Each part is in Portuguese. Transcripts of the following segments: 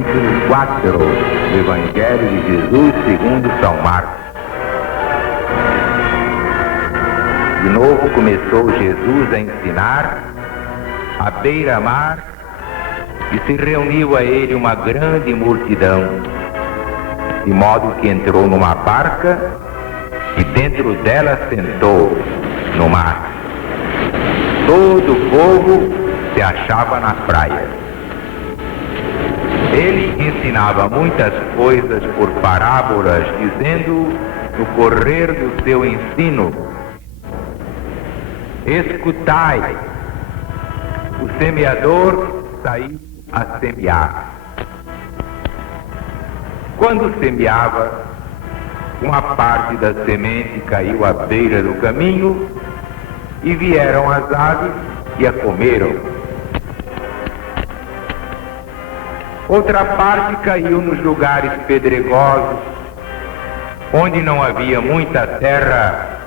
capítulo 4 do Evangelho de Jesus segundo São Marcos. De novo começou Jesus a ensinar à beira-mar e se reuniu a ele uma grande multidão, de modo que entrou numa barca e dentro dela sentou no mar. Todo o povo se achava na praia. Ele ensinava muitas coisas por parábolas, dizendo no correr do seu ensino: escutai, o semeador saiu a semear. Quando semeava, uma parte da semente caiu à beira do caminho e vieram as aves e a comeram. Outra parte caiu nos lugares pedregosos, onde não havia muita terra.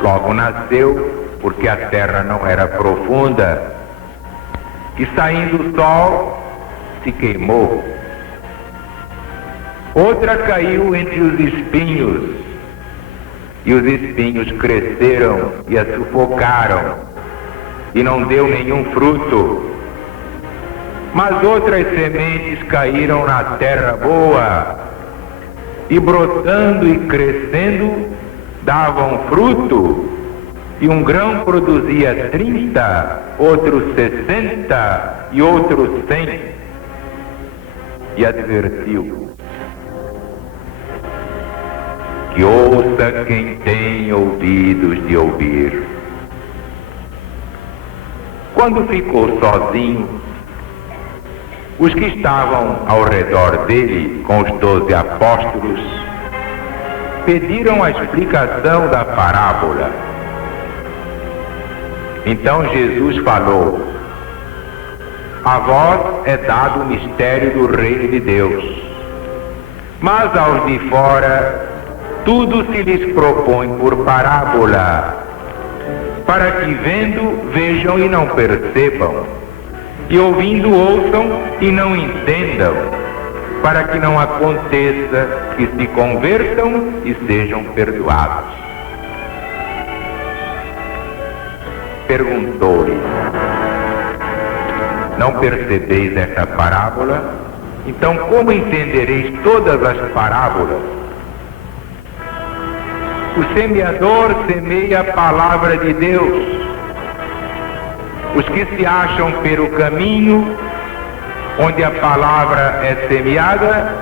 Logo nasceu, porque a terra não era profunda, e saindo o sol, se queimou. Outra caiu entre os espinhos, e os espinhos cresceram e a sufocaram, e não deu nenhum fruto. Mas outras sementes caíram na terra boa, e brotando e crescendo, davam fruto, e um grão produzia 30, outro 60 e outro 100. E advertiu: que ouça quem tem ouvidos de ouvir. Quando ficou sozinho, os que estavam ao redor dele com os 12 apóstolos pediram a explicação da parábola. Então Jesus falou: a vós é dado o mistério do reino de Deus, mas aos de fora tudo se lhes propõe por parábola, para que vendo vejam e não percebam, e ouvindo ouçam e não entendam, para que não aconteça que se convertam e sejam perdoados. Perguntou-lhe: não percebeis esta parábola? Então como entendereis todas as parábolas? O semeador semeia a palavra de Deus. Os que se acham pelo caminho, onde a palavra é semeada,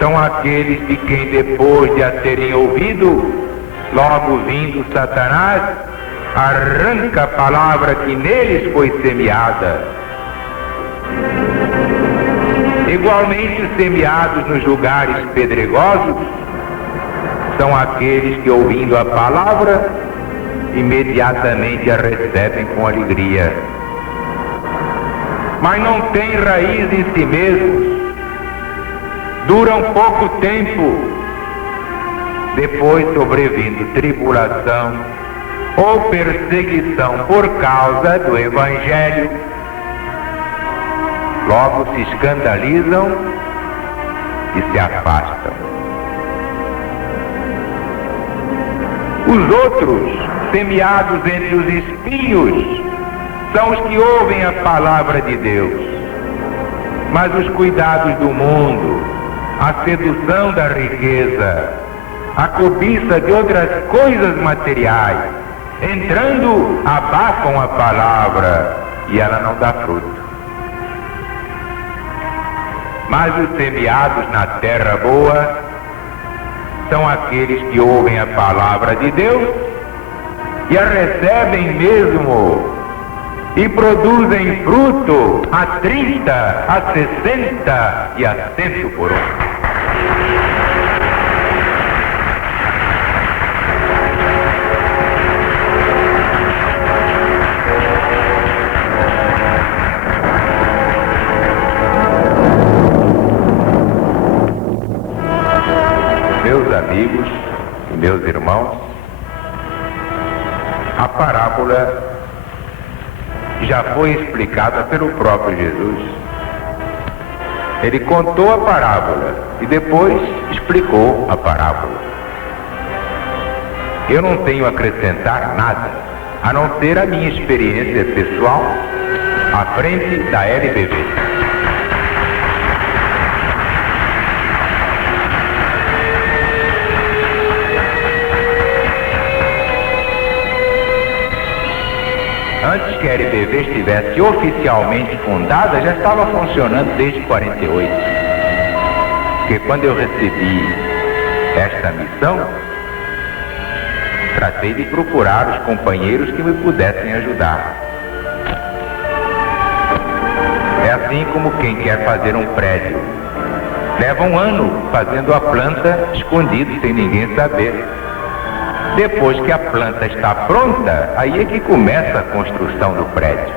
são aqueles de quem, depois de a terem ouvido, logo vindo Satanás, arranca a palavra que neles foi semeada. Igualmente, os semeados nos lugares pedregosos são aqueles que, ouvindo a palavra, imediatamente a recebem com alegria, mas não têm raiz em si mesmos, duram pouco tempo. Depois, sobrevindo tribulação ou perseguição por causa do Evangelho, logo se escandalizam e se afastam. Os outros, semeados entre os espinhos, são os que ouvem a palavra de Deus, mas os cuidados do mundo, a sedução da riqueza, a cobiça de outras coisas materiais, entrando, abafam a palavra e ela não dá fruto. Mas os semeados na terra boa são aqueles que ouvem a palavra de Deus e a recebem mesmo e produzem fruto a 30, a 60 e a 100 por um. Meus amigos e meus irmãos, a parábola já foi explicada pelo próprio Jesus. Ele contou a parábola e depois explicou a parábola. Eu não tenho a acrescentar nada, a não ser a minha experiência pessoal à frente da LBV. Antes que a LBV estivesse oficialmente fundada, já estava funcionando desde 48. Porque quando eu recebi esta missão, tratei de procurar os companheiros que me pudessem ajudar. É assim como quem quer fazer um prédio. Leva um ano fazendo a planta escondido, sem ninguém saber. Depois que a planta está pronta, aí é que começa a construção do prédio.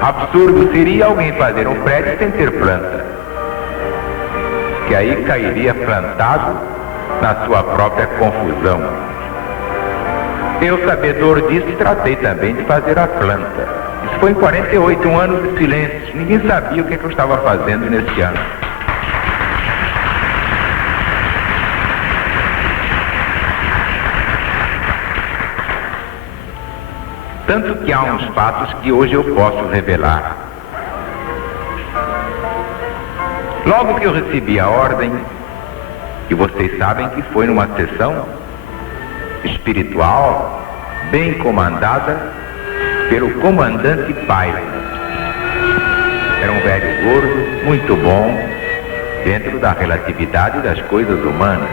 Absurdo seria alguém fazer um prédio sem ter planta, que aí cairia plantado na sua própria confusão. Eu, sabedor disso, tratei também de fazer a planta. Isso foi em 48, um ano de silêncio. Ninguém sabia o que eu estava fazendo nesse ano. Tanto que há uns fatos que hoje eu posso revelar. Logo que eu recebi a ordem, e vocês sabem que foi numa sessão espiritual, bem comandada pelo comandante Paiva. Era um velho gordo, muito bom, dentro da relatividade das coisas humanas.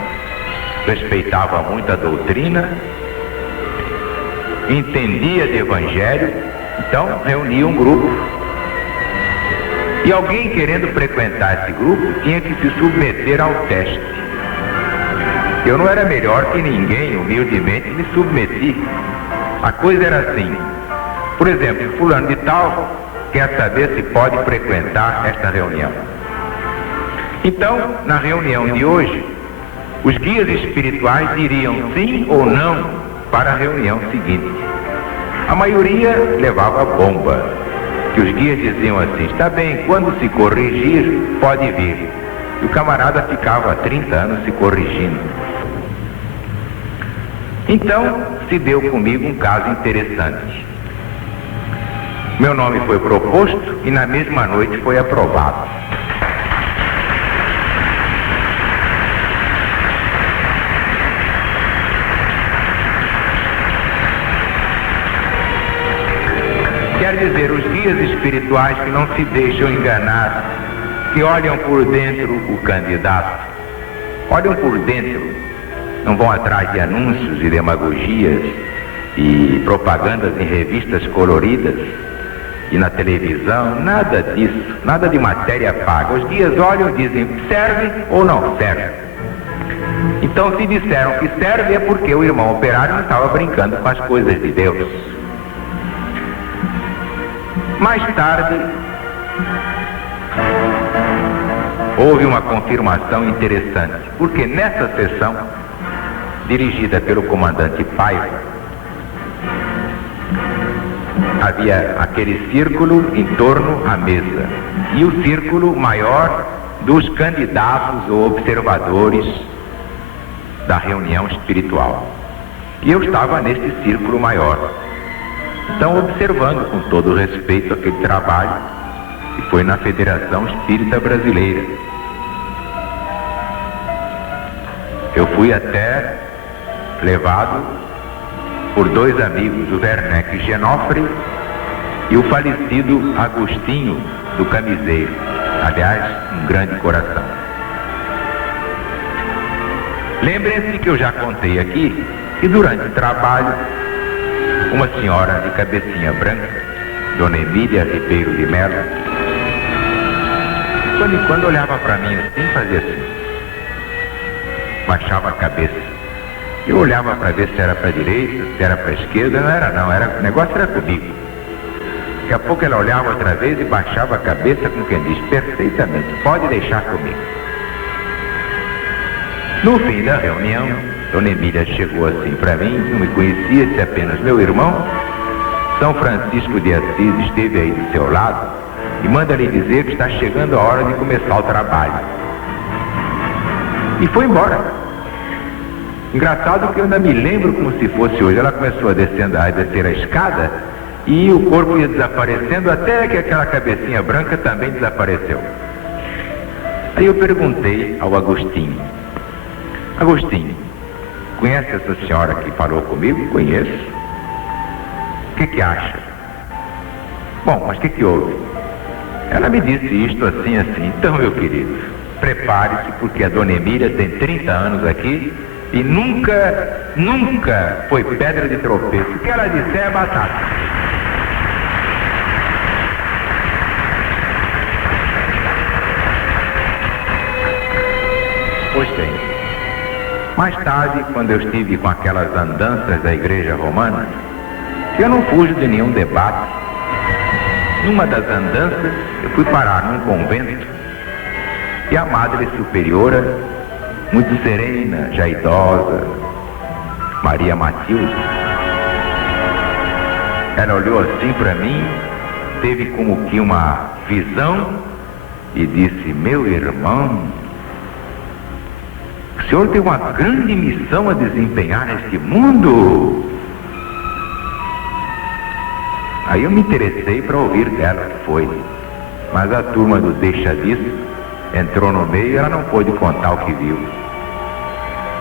Respeitava muito a doutrina, entendia de evangelho, então reunia um grupo. E alguém querendo frequentar esse grupo tinha que se submeter ao teste. Eu não era melhor que ninguém, humildemente me submeti. A coisa era assim. Por exemplo, fulano de tal quer saber se pode frequentar esta reunião. Então, na reunião de hoje, os guias espirituais diriam sim ou não para a reunião seguinte. A maioria levava bomba, que os guias diziam assim: está bem, quando se corrigir, pode vir. E o camarada ficava há 30 anos se corrigindo. Então, se deu comigo um caso interessante. Meu nome foi proposto e na mesma noite foi aprovado. Quer dizer, os guias espirituais que não se deixam enganar, que olham por dentro o candidato, olham por dentro, não vão atrás de anúncios e demagogias e propagandas em revistas coloridas e na televisão, nada disso, nada de matéria paga. Os guias olham e dizem, serve ou não serve? Então, se disseram que serve, é porque o irmão operário não estava brincando com as coisas de Deus. Mais tarde, houve uma confirmação interessante, porque nessa sessão, dirigida pelo comandante Paiva, havia aquele círculo em torno à mesa, e o círculo maior dos candidatos ou observadores da reunião espiritual. E eu estava nesse círculo maior. Então, observando com todo respeito aquele trabalho que foi na Federação Espírita Brasileira. Eu fui até levado por dois amigos, o Werneck Genofre e o falecido Agostinho do Camiseiro. Aliás, um grande coração. Lembrem-se que eu já contei aqui que durante o trabalho, uma senhora de cabecinha branca, Dona Emília Ribeiro de Melo, quando olhava para mim assim, fazia assim, baixava a cabeça. Eu olhava para ver se era para a direita, se era para a esquerda. Não era, o negócio era comigo. Daqui a pouco ela olhava outra vez e baixava a cabeça, com quem diz, perfeitamente, pode deixar comigo. No fim da reunião, Dona Emília chegou assim para mim, não me conhecia, disse apenas, meu irmão, São Francisco de Assis esteve aí do seu lado e manda-lhe dizer que está chegando a hora de começar o trabalho. E foi embora. Engraçado que eu ainda me lembro como se fosse hoje. Ela começou a descer a escada e o corpo ia desaparecendo até que aquela cabecinha branca também desapareceu. Aí eu perguntei ao Agostinho: Agostinho, conhece essa senhora que falou comigo? Conheço. O que acha? Bom, mas o que houve? Ela me disse isto assim, assim. Então, meu querido, prepare-se, porque a dona Emília tem 30 anos aqui e nunca foi pedra de tropeço. O que ela disser é batata. Pois bem, mais tarde, quando eu estive com aquelas andanças da igreja romana, que eu não fujo de nenhum debate, numa das andanças eu fui parar num convento e a Madre Superiora, muito serena, já idosa, Maria Matilde, ela olhou assim para mim, teve como que uma visão e disse: meu irmão, o senhor tem uma grande missão a desempenhar neste mundo. Aí eu me interessei para ouvir dela o que foi, mas a turma do deixa disso entrou no meio e ela não pôde contar o que viu.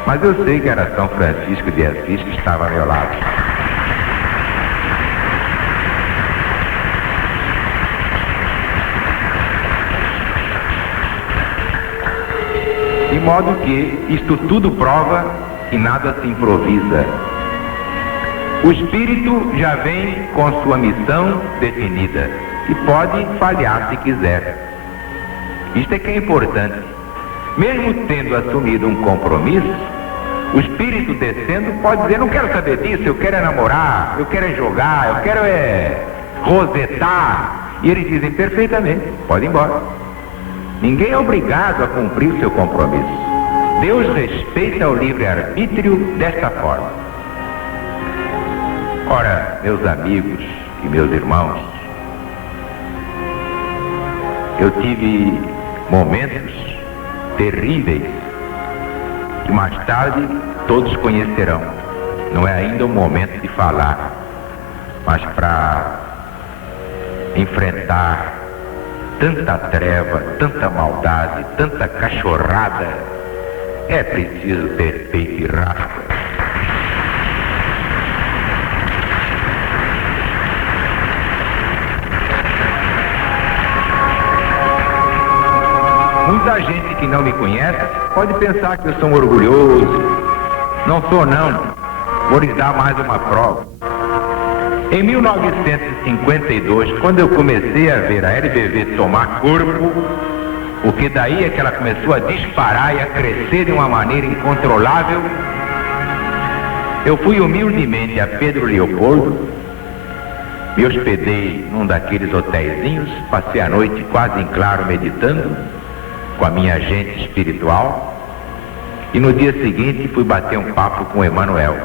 Mas eu sei que era São Francisco de Assis que estava ao meu lado. De modo que isto tudo prova que nada se improvisa. O espírito já vem com sua missão definida e pode falhar se quiser. Isto é que é importante. Mesmo tendo assumido um compromisso, o espírito descendo pode dizer: não quero saber disso, eu quero é namorar, eu quero é jogar, eu quero é rosetar. E eles dizem: perfeitamente, pode ir embora. Ninguém é obrigado a cumprir o seu compromisso. Deus respeita o livre-arbítrio desta forma. Ora, meus amigos e meus irmãos, eu tive momentos terríveis que mais tarde todos conhecerão. Não é ainda o momento de falar, mas para enfrentar tanta treva, tanta maldade, tanta cachorrada, é preciso ter peito e rasca. Muita gente que não me conhece pode pensar que eu sou um orgulhoso. Não sou, não. Vou lhes dar mais uma prova. Em 1952, quando eu comecei a ver a LBV tomar corpo, o que daí é que ela começou a disparar e a crescer de uma maneira incontrolável, eu fui humildemente a Pedro Leopoldo, me hospedei num daqueles hotelzinhos, passei a noite quase em claro meditando com a minha agente espiritual, e no dia seguinte fui bater um papo com Emmanuel.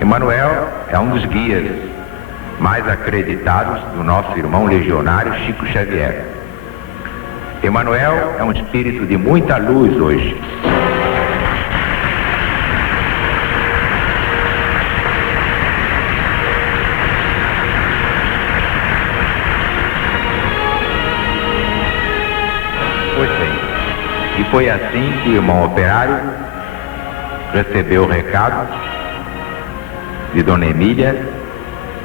Emmanuel é um dos guias mais acreditados do nosso irmão legionário Chico Xavier. Emmanuel é um espírito de muita luz hoje. Pois bem, e foi assim que o irmão operário recebeu o recado de Dona Emília,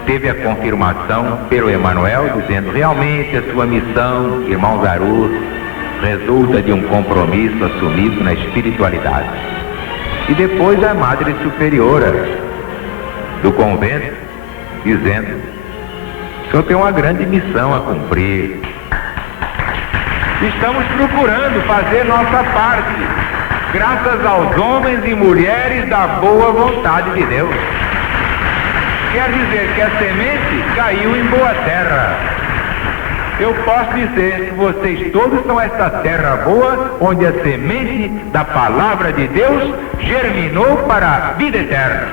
teve a confirmação pelo Emmanuel, dizendo: realmente a sua missão, irmão Zarur, resulta de um compromisso assumido na espiritualidade. E depois a Madre Superiora do convento, dizendo: o senhor tem uma grande missão a cumprir. Estamos procurando fazer nossa parte, graças aos homens e mulheres da boa vontade de Deus. Quer dizer que a semente caiu em boa terra. Eu posso dizer que vocês todos são esta terra boa, onde a semente da palavra de Deus germinou para a vida eterna.